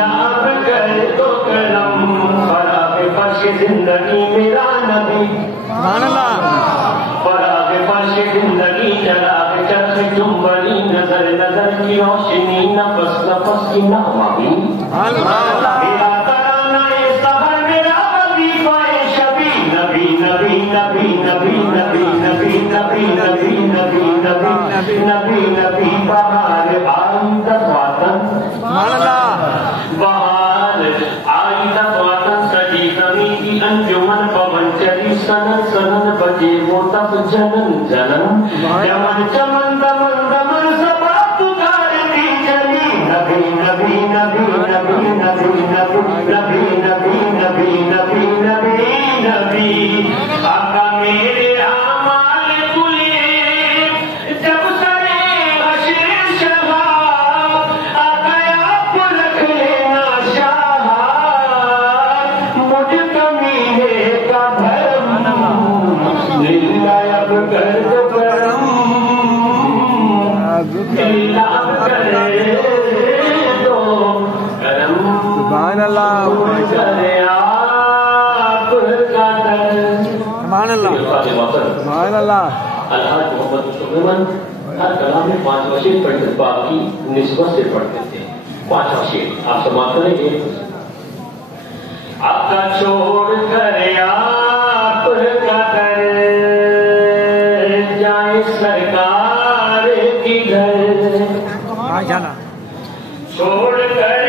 اب کر تو کرم فراغ فرش زندگی میرا نبی فراغ فرش زندگی چراغ چرخ جنبلی نظر نظر کی روشنی نفس نفس کی نغمہ میرا ترانہ سحر میرا وظیفہ شبی نبی نبی نبی نبی نبی نبی نبی نبی نبی نبی نبی نبی بہار آئی دسواتن بہار آئی دسواتن سجی زمین کی انجمن پون چلی سنن سنن بجے وہ تب جنن جنن چمن چمن دمن دمن سبا پکارتی چلی نبی نبی نبی نبی نبی نبی نبی نبی نبی نبی نبی نبی آقا میرے اعمال کلے جب سرے حشر شہاب آقا آپ رکھ لینا شاہ مجھ کمینے کا بھرم للہ اب کر دو کرم للہ اب کر دو کرم سبحان اللہ کرے آپ کا در سبحان اللہ سبحان اللہ الحاج محمد سلیمان ہر کلام میں 5 شعر پڑھتے باقی نسبت سے پڑھتے تھے 5 شعر آپ سماعت کریں گے آقا چھوڑ کر آپ کا در جائیں سرکار کی گھر چھوڑ کر